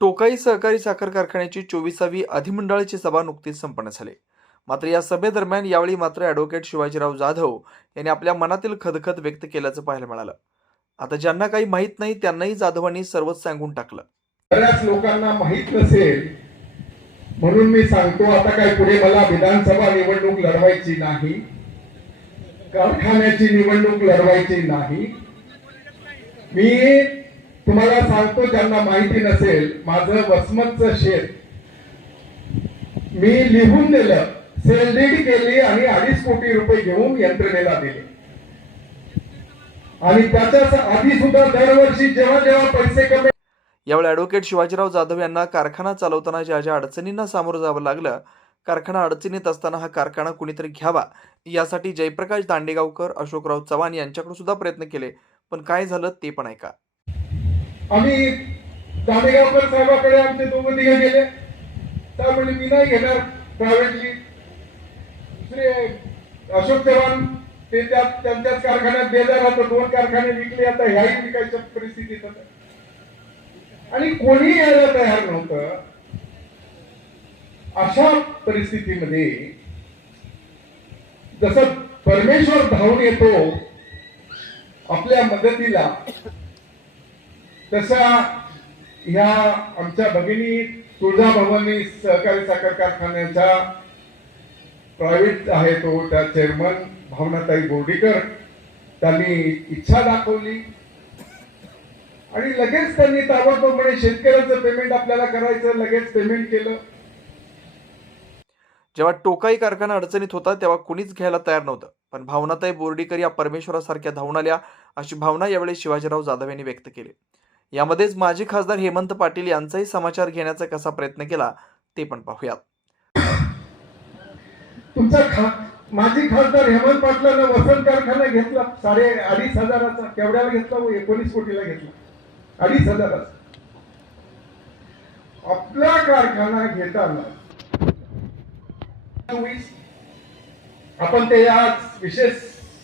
टोकाई सहकारी साखर कारखान्याची चोवीसावी अधिमंडळाची सभा नुकतीच संपन्न झाली. मात्र या सभेदरम्यान यावेळी मात्र ॲडव्होकेट शिवाजीराव जाधव यांनी आपल्या मनातील खदखद व्यक्त केल्याचं पाहायला मिळालं. आता ज्यांना काही माहीत नाही त्यांनाही जाधवांनी सर्वच सांगून टाकलं. बऱ्याच लोकांना माहीत नसेल म्हणून मी सांगतो आता काय पुढे मला विधानसभा निवडणूक लढवायची नाही कारखान्याची निवडणूक लढवायची नाही. मी तुम्हाला सांगतो ज्यांना माहिती नसेल माझं वसमतचं शेत. मी लिहून दिलं सेलडीड केली आणि अडीच कोटी रुपये घेऊन यंत्रणेला दिले. आणि त्याच्या आधी सुद्धा दरवर्षी जेव्हा जेव्हा पैसे कमी यावेळी ॲडव्होकेट शिवाजीराव जाधव यांना कारखाना चालवताना ज्या ज्या अडचणींना सामोरं जावं लागलं कारखाना अडचणीत असताना हा कारखाना कुणीतरी घ्यावा यासाठी जयप्रकाश दांडेगावकर अशोकराव चव्हाण यांच्याकडे सुद्धा प्रयत्न केले पण काय झालं ते पण ऐका. आम्ही दांडेगावकर साहेबाकडे आमचे दोघं तिघे गेले. त्या म्हणजे मी नाही घेणार प्रायव्हेटली. दुसरे अशोक चव्हाण ते त्या त्यांच्याच कारखान्यात बेजार आता दोन कारखाने विकले. आता ह्याही विकायच्या परिस्थितीत आणि कोणी यायला तयार नव्हतं. अशा परिस्थितीमध्ये जसं परमेश्वर धावून येतो आपल्या मदतीला तशा ह्या आमच्या भगिनी तुळजाभवानी सहकारी साखर कारखान्याच्या प्रायव्हेट आहे तो त्या चेअरमन भावनाताई बोर्डीकर त्यांनी इच्छा दाखवली. आणि लगेच त्यांनी ताबडतोबपणे शेतकऱ्याचं पेमेंट आपल्याला करायचं लगेच पेमेंट केलं. जेव्हा टोकाई कारखाना अडचणीत होता तेव्हा कुणीच घ्यायला तयार नव्हतं. पण भावनाताई बोर्डीकर या परमेश्वरासारख्या धावून आल्या अशी भावना यावेळी शिवाजीराव जाधव यांनी व्यक्त केली. यामध्येच माजी खासदार हेमंत पाटील यांचाही समाचार घेण्याचा कसा प्रयत्न केला ते पण पाहूयात. तुमचा खा माजी खासदार हेमंत पाटलानं वसंत कारखाना घेतला साडे अडीच हजाराचा केवढ्याला घेतला व एकोणीस कोटीला घेतला. अडीच हजाराचा. आपला कारखाना घेताना आपण ते आज विशेष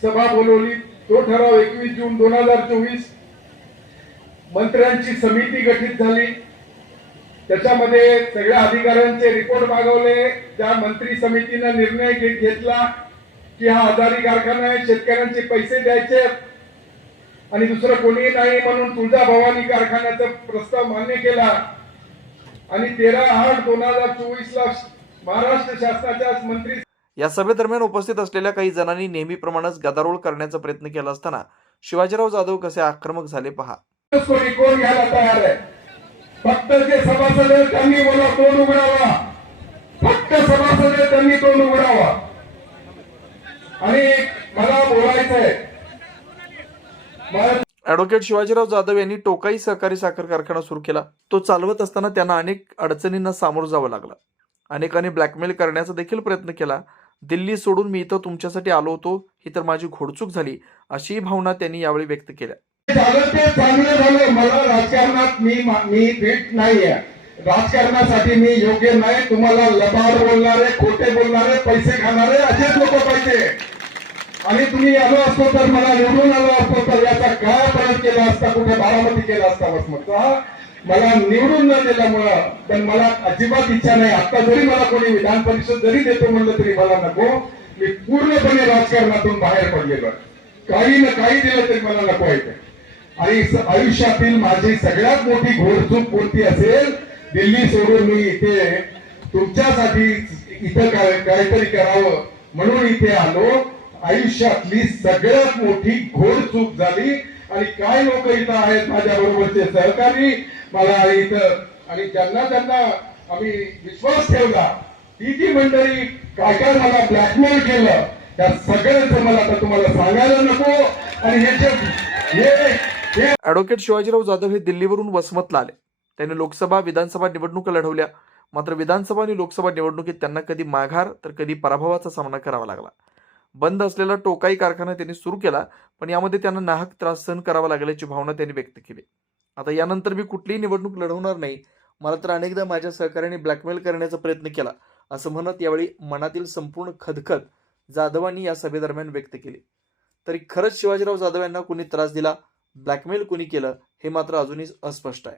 सभा बोलवली. तो ठराव एकवीस जून दोन हजार चोवीस मंत्र्यांची समिती गठीत झाली. त्याच्यामध्ये सगळ्या अधिकाऱ्यांचे रिपोर्ट मागवले. त्या मंत्री समितीनं निर्णय घेतला की हा आजारी कारखाना आहे शेतकऱ्यांचे पैसे द्यायचे. आणि दुसरं कोणी नाही म्हणून तुळजा भवानी कारखान्याचा प्रस्ताव मान्य केला. आणि तेरा आठ दोन हजार चोवीस ला महाराष्ट्र शासनाच्या मंत्री या सभेदरम्यान उपस्थित असलेल्या काही जणांनी नेहमीप्रमाणेच गदारोळ करण्याचा प्रयत्न केला असताना शिवाजीराव जाधव कसे आक्रमक झाले पहा. कोण घ्यायला तयार आहे. फक्त जे सभासद त्यांनी बोला तोंड उघडावा. फक्त सभासद त्यांनी तोंड उघडावा. आणि मला बोलायचंय. ऍडव्होकेट शिवाजीराव जाधव यांनी टोकाई सहकारी साखर कारखाना सुरू केला. तो चालवत असताना त्यांना अनेक अडचणींना सामोरं जावं लागलं. अनेकांनी ब्लॅकमेल करण्याचा देखील प्रयत्न केला. दिल्ली सोडून मी इथं तुमच्यासाठी आलो होतो. ही तर माझी घोडचूक झाली अशी भावना त्यांनी यावेळी व्यक्त केल्या. झालं ते चांगलं झालं. मला राजकारणात मी मी फिट नाहीये. राजकारणासाठी मी योग्य नाही. तुम्हाला लबाड बोलणारे खोटे बोलणारे पैसे खाणारे असेच लोक पाहिजे. आणि तुम्ही आलो असतो तर मला निवडून आलो असतो तर याचा काय प्रयोग केला असता? कुठे बारामती केला असता वसमतचा मला निवडून न दिल्यामुळं पण मला अजिबात इच्छा नाही. आता जरी मला कोणी विधान परिषद जरी देतो म्हणलं तरी मला नको. मी पूर्णपणे राजकारणातून बाहेर पडलेलो काही ना काही दिलं तरी मला नको आहे आणि आयुष्यातील माझी सगळ्यात मोठी घोडचूक कोणती असेल दिल्ली सोडून मी इथे तुमच्यासाठी इथं काय काहीतरी करावं म्हणून इथे आलो. आयुष्यातली सगळ्यात मोठी घोडचूक झाली. आणि काय लोक इथं आहेत माझ्या बरोबरचे सहकारी? मला इथं आणि ज्यांना ज्यांना आम्ही विश्वास ठेवला ती जी मंडळी काय काय मला ब्लॅकमेल केलं त्या सगळ्यांचं मला आता तुम्हाला सांगायला नको. आणि हे जे हे ॲडव्होकेट शिवाजीराव जाधव हे दिल्लीवरून वसमतला आले. त्यांनी लोकसभा विधानसभा निवडणुका लढवल्या. मात्र विधानसभा आणि लोकसभा निवडणुकीत त्यांना कधी माघार तर कधी पराभवाचा सामना करावा लागला. बंद असलेला टोकाई कारखाना त्यांनी सुरू केला पण यामध्ये त्यांना नाहक त्रास सहन करावा लागल्याची भावना त्यांनी व्यक्त केली. आता यानंतर मी कुठलीही निवडणूक लढवणार नाही. मला तर अनेकदा माझ्या सहकार्याने ब्लॅकमेल करण्याचा प्रयत्न केला असं म्हणत यावेळी मनातील संपूर्ण खदखद जाधवांनी या सभेदरम्यान व्यक्त केली. तरी खरंच शिवाजीराव जाधव यांना कुणी त्रास दिला? ब्लॅकमेल कुणी केलं हे मात्र अजूनही अस्पष्ट आहे.